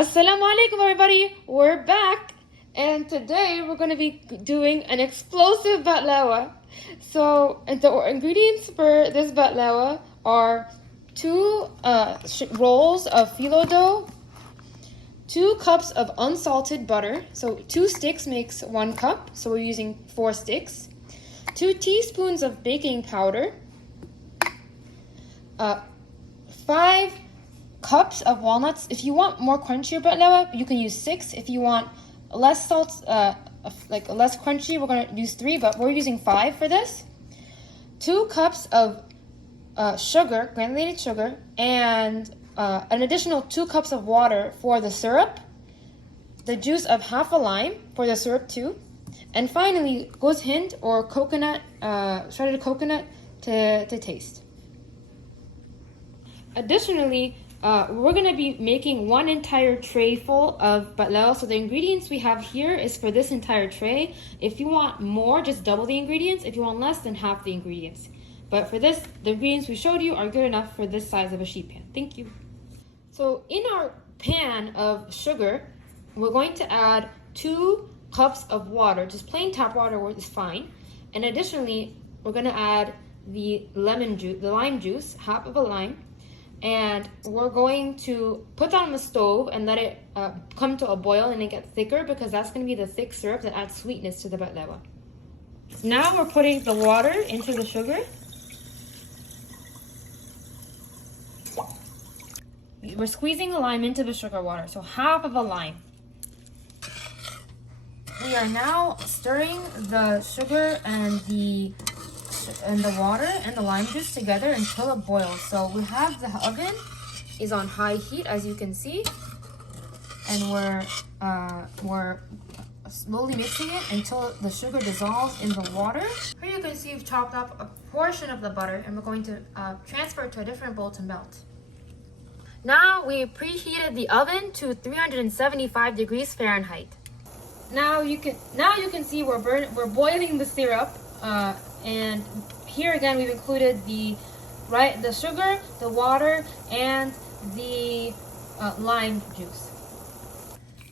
Assalamu alaikum everybody, we're back and today we're going to be doing an explosive baklawa. So the ingredients for this baklawa are 2 rolls of phyllo dough, 2 cups of unsalted butter, so 2 sticks makes 1 cup, so we're using 4 sticks, 2 teaspoons of baking powder, 5 cups of walnuts. If you want more crunchier baklawa, you can use 6. If you want less salt, like less crunchy, we're going to use 3, but we're using 5 for this. 2 cups of sugar, granulated sugar, and an additional 2 cups of water for the syrup, the juice of half a lime for the syrup too, and finally goz hind or coconut, shredded coconut to taste. Additionally, we're going to be making 1 entire tray full of baklawa. So the ingredients we have here is for this entire tray. If you want more, just double the ingredients. If you want less, then half the ingredients. But for this, the ingredients we showed you are good enough for this size of a sheet pan. Thank you. So in our pan of sugar, we're going to add 2 cups of water. Just plain tap water is fine. And additionally, we're going to add the lemon juice, the lime juice, half of a lime. And we're going to put that on the stove and let it come to a boil and it get thicker, because that's going to be the thick syrup that adds sweetness to the baklawa. Now we're putting the water into the sugar. We're squeezing the lime into the sugar water, so half of a lime. We are now stirring the sugar and the water and the lime juice together until it boils. So we have the oven is on high heat, as you can see, and we're slowly mixing it until the sugar dissolves in the water. Here you can see we've chopped up a portion of the butter, and we're going to transfer it to a different bowl to melt. Now we preheated the oven to 375 degrees Fahrenheit. Now you can see we're boiling the syrup. And here again we've included the sugar, the water, and the lime juice.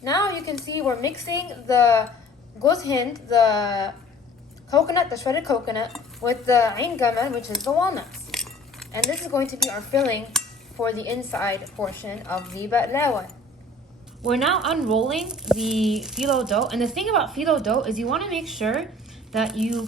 Now you can see we're mixing the goz hind, the coconut, the shredded coconut, with the ain gaman, which is the walnuts. And this is going to be our filling for the inside portion of the baklawa. We're now unrolling the phyllo dough, and the thing about phyllo dough is you want to make sure that you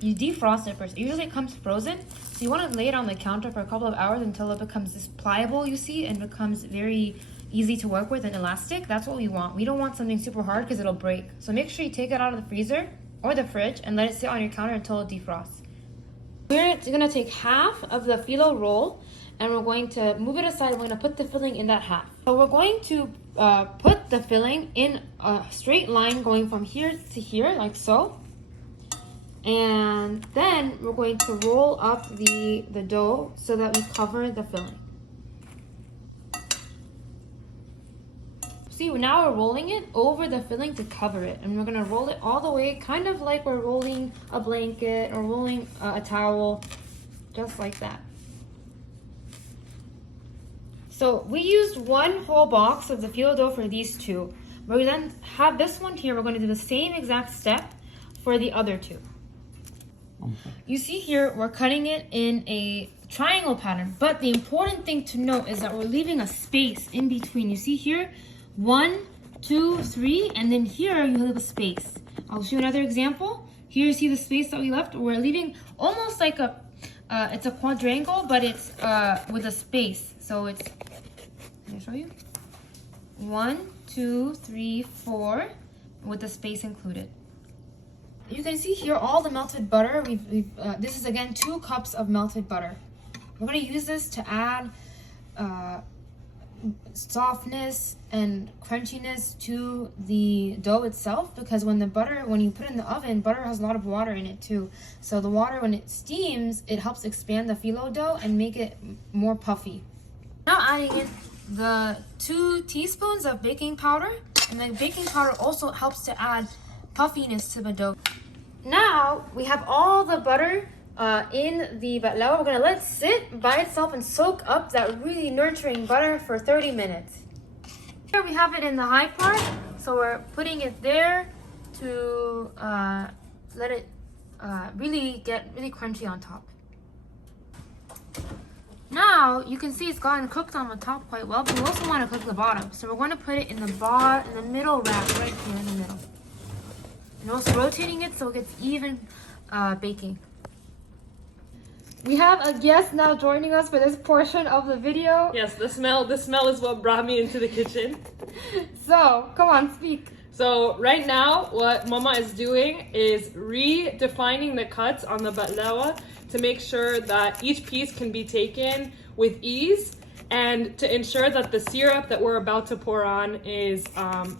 defrost it first. Usually it comes frozen, so you want to lay it on the counter for a couple of hours until it becomes this pliable, you see, and becomes very easy to work with and elastic. That's what we want. We don't want something super hard because it'll break. So make sure you take it out of the freezer or the fridge and let it sit on your counter until it defrosts. We're going to take half of the phyllo roll and we're going to move it aside. We're going to put the filling in that half. So we're going to put the filling in a straight line going from here to here, like so. And then we're going to roll up the dough so that we cover the filling. See, now we're rolling it over the filling to cover it. And we're going to roll it all the way, kind of like we're rolling a blanket or rolling a towel, just like that. So we used 1 whole box of the phyllo dough for these 2. We then have this one here. We're going to do the same exact step for the other 2. You see here, we're cutting it in a triangle pattern, but the important thing to note is that we're leaving a space in between. You see here, 1, 2, 3, and then here you leave a space. I'll show you another example. Here you see the space that we left. We're leaving almost like it's a quadrangle, but it's with a space. So it's, can I show you? 1, 2, 3, 4, with the space included. You can see here all the melted butter. This is again 2 cups of melted butter. We're going to use this to add softness and crunchiness to the dough itself, because when you put it in the oven, butter has a lot of water in it too. So the water, when it steams, it helps expand the phyllo dough and make it more puffy. Now adding in the 2 teaspoons of baking powder, and the baking powder also helps to add puffiness to the dough. Now we have all the butter in the baklawa. We're going to let it sit by itself and soak up that really nurturing butter for 30 minutes. Here we have it in the high part, so we're putting it there to let it really get really crunchy on top. Now you can see it's gotten cooked on the top quite well, but we also want to cook the bottom. So we're going to put it in the middle rack right here in the middle. And also rotating it so it gets even baking. We have a guest now joining us for this portion of the video. Yes, the smell is what brought me into the kitchen. So, come on, speak. So right now, what Mama is doing is redefining the cuts on the baklawa to make sure that each piece can be taken with ease and to ensure that the syrup that we're about to pour on is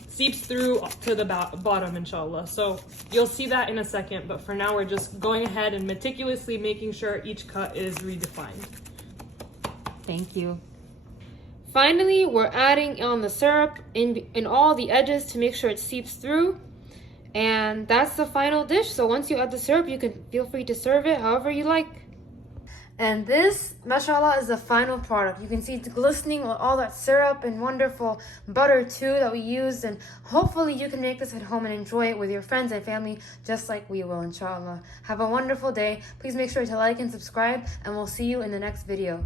seeps through to the bottom, inshallah. So you'll see that in a second, but for now we're just going ahead and meticulously making sure each cut is redefined. Thank you. Finally, we're adding on the syrup in all the edges to make sure it seeps through. And that's the final dish. So once you add the syrup, you can feel free to serve it however you like. And this, mashallah, is the final product. You can see it's glistening with all that syrup and wonderful butter too that we used. And hopefully you can make this at home and enjoy it with your friends and family just like we will, inshallah. Have a wonderful day. Please make sure to like and subscribe, and we'll see you in the next video.